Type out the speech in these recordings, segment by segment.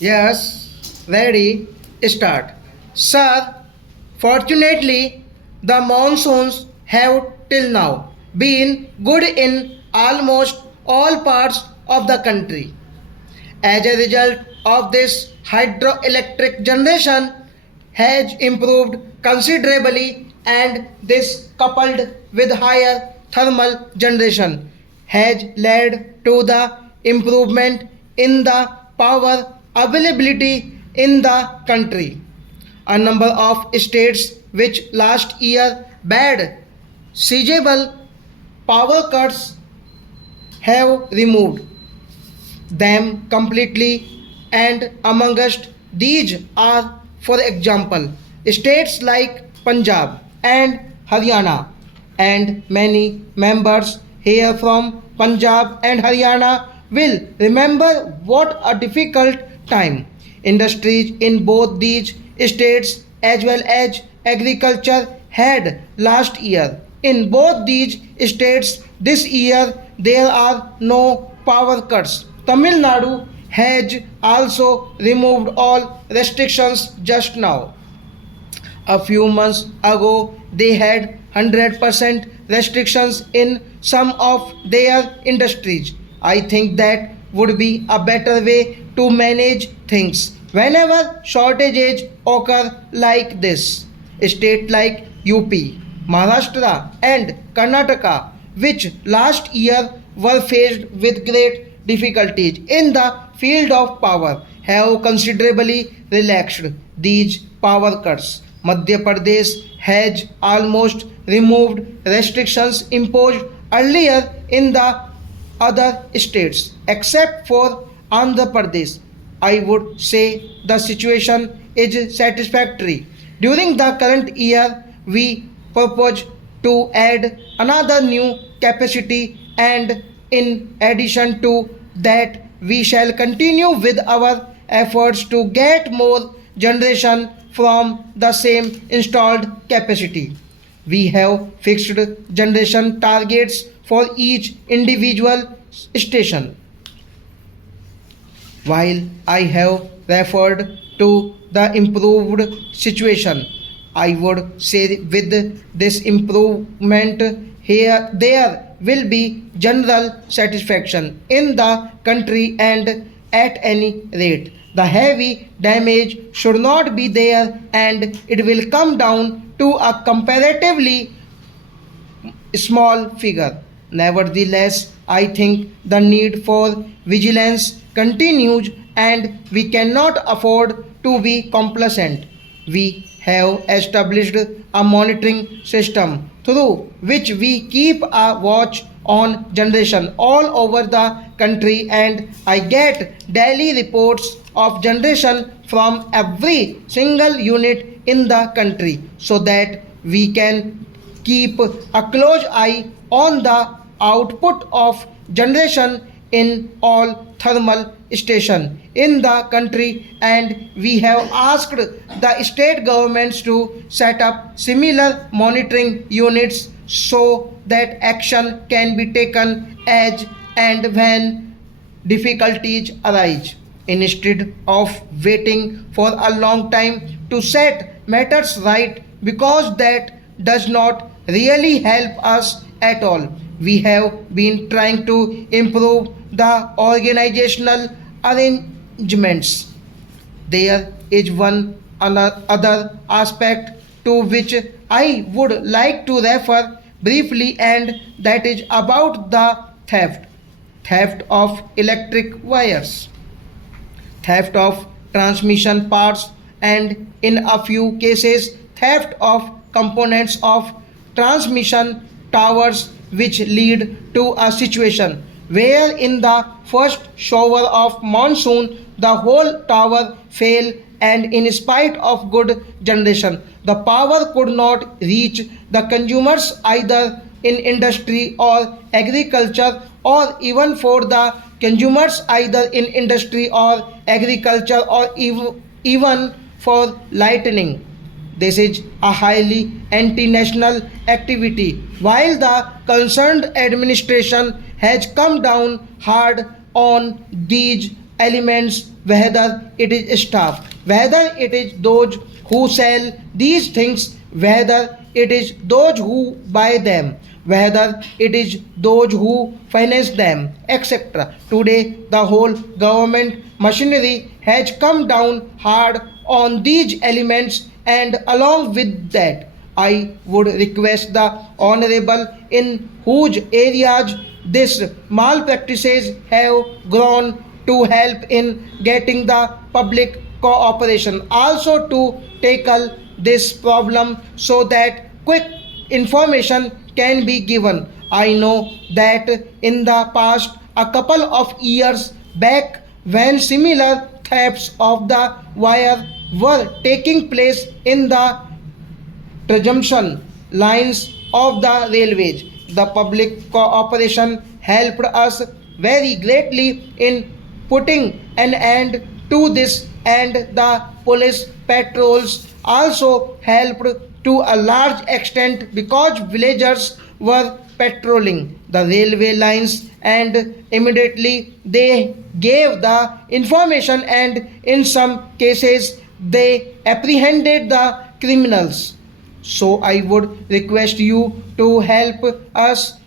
Yes, ready, start. Sir, fortunately, the monsoons have till now been good in almost all parts of the country. As a result of this, hydroelectric generation has improved considerably, and this coupled with higher thermal generation has led to the improvement in the power availability in the country. A number of states which last year had sizable power cuts have removed them completely, and amongst these are, for example, states like Punjab and Haryana, and many members here from Punjab and Haryana will remember what a difficult time industries in both these states as well as agriculture had last year. In both these states this year there are no power cuts. Tamil Nadu has also removed all restrictions just now. A few months ago, they had 100% restrictions in some of their industries. I think that would be a better way to manage things. Whenever shortages occur like this, state like UP, Maharashtra and Karnataka, which last year were faced with great difficulties in the field of power, have considerably relaxed these power cuts. Madhya Pradesh has almost removed restrictions imposed earlier in the other states, except for Andhra Pradesh. I would say the situation is satisfactory. During the current year, we propose to add another new capacity, and in addition to that, we shall continue with our efforts to get more generation from the same installed capacity. We have fixed generation targets for each individual station. While I have referred to the improved situation, I would say with this improvement here there will be general satisfaction in the country, and at any rate the heavy damage should not be there, and it will come down to a comparatively small figure. Nevertheless, I think the need for vigilance continues, and we cannot afford to be complacent. We have established a monitoring system through which we keep a watch on generation all over the country, and I get daily reports of generation from every single unit in the country, so that we can keep a close eye on the output of generation in all thermal station in the country, and we have asked the state governments to set up similar monitoring units so that action can be taken as and when difficulties arise. Instead of waiting for a long time to set matters right, because that does not really help us at all. We have been trying to improve the organizational arrangements. There is one other aspect to which I would like to refer briefly, and that is about the theft of electric wires, theft of transmission parts, and in a few cases, theft of components of transmission towers, which lead to a situation where, in the first shower of monsoon, the whole tower fell, and in spite of good generation, the power could not reach the consumers either in industry or agriculture, or even for the consumers either in industry or agriculture, or even for lightning. This is a highly anti national activity. While the concerned administration has come down hard on these elements, whether it is staff, whether it is those who sell these things, whether it is those who buy them, whether it is those who finance them, etc. Today, the whole government machinery has come down hard on these elements, and along with that, I would request the Honorable in whose areas these malpractices have grown to help in getting the public cooperation, also to tackle this problem so that quick information can be given. I know that in the past a couple of years back, when similar thefts of the wire were taking place in the transmission lines of the railways, the public cooperation helped us very greatly in putting an end to this, and the police patrols also helped to a large extent because villagers were patrolling the railway lines and immediately they gave the information, and in some cases they apprehended the criminals. So I would request you to help us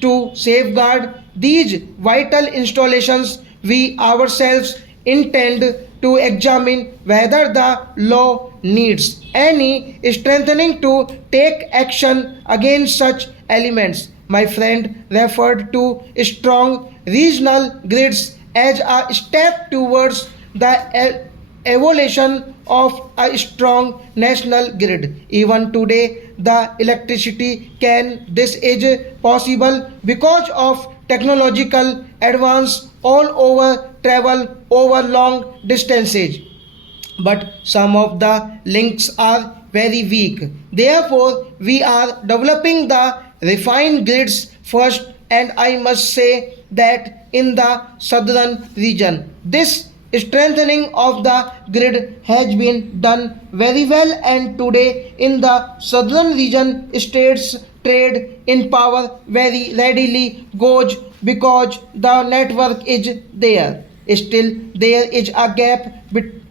to safeguard these vital installations. We ourselves intend to examine whether the law needs any strengthening to take action against such elements. My friend referred to strong regional grids as a step towards the evolution of a strong national grid. Even today, the electricity can this is possible because of technological advance all over travel over long distances, but some of the links are very weak. Therefore, we are developing the refined grids first, and I must say that in the southern region, this strengthening of the grid has been done very well, and today in the southern region, states trade in power very readily goes because the network is there. Still, there is a gap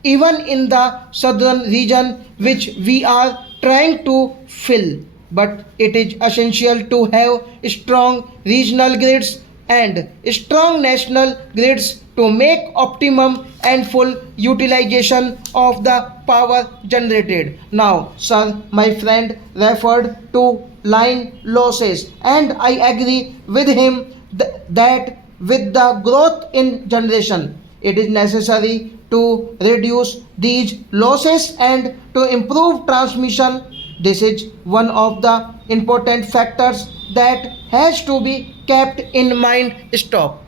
even in the southern region which we are trying to fill. But it is essential to have strong regional grids and strong national grids to make optimum and full utilization of the power generated. Now, sir, my friend referred to line losses, and I agree with him that with the growth in generation, it is necessary to reduce these losses and to improve transmission. This is one of the important factors that has to be kept in mind. Stop.